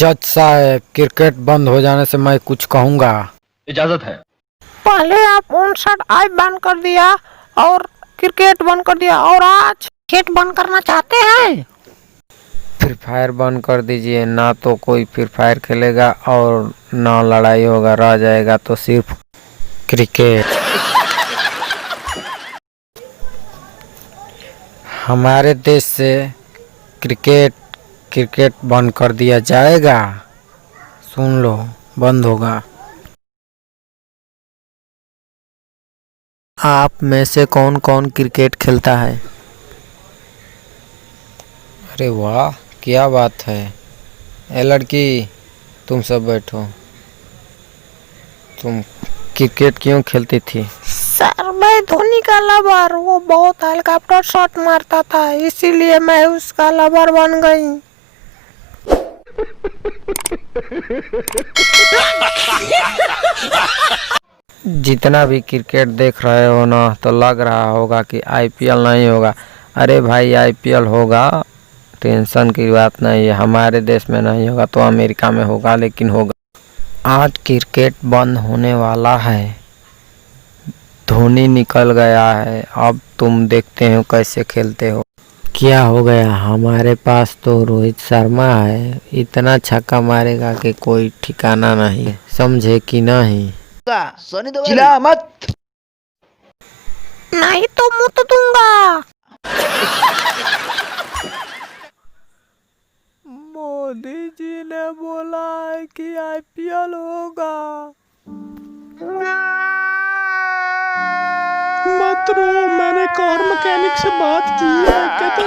जज साहब, क्रिकेट बंद हो जाने से मैं कुछ कहूँगा। इजाजत है। पहले आप 59 आई बंद कर दिया और क्रिकेट बंद कर दिया और आज क्रिकेट बंद करना चाहते हैं। फ्री फायर बंद कर दीजिए, ना तो कोई फ्री फायर खेलेगा और ना लड़ाई होगा, रह जाएगा तो सिर्फ क्रिकेट। हमारे देश से क्रिकेट बंद कर दिया जाएगा। सुन लो, बंद होगा। आप में से कौन कौन क्रिकेट खेलता है? अरे वाह, क्या बात है। ए लड़की, तुम सब बैठो। तुम क्रिकेट क्यों खेलती थी? सर, मैं धोनी का लवर, वो बहुत हेलीकॉप्टर शॉट मारता था, इसीलिए मैं उसका लवर बन गई। जितना भी क्रिकेट देख रहे हो ना, तो लग रहा होगा कि आईपीएल नहीं होगा। अरे भाई, आईपीएल होगा, टेंशन की बात नहीं है। हमारे देश में नहीं होगा तो अमेरिका में होगा, लेकिन होगा। आज क्रिकेट बंद होने वाला है। धोनी निकल गया है, अब तुम देखते हो कैसे खेलते हो। क्या हो गया? हमारे पास तो रोहित शर्मा है, इतना छक्का मारेगा कि कोई ठिकाना नहीं। समझे कि नहीं? चिल्ला मत। नहीं तो मुत दूंगा। मोदी जी ने बोला है कि आईपीएल होगा। मत रो, मैंने कार मैकेनिक से बात की है, कहते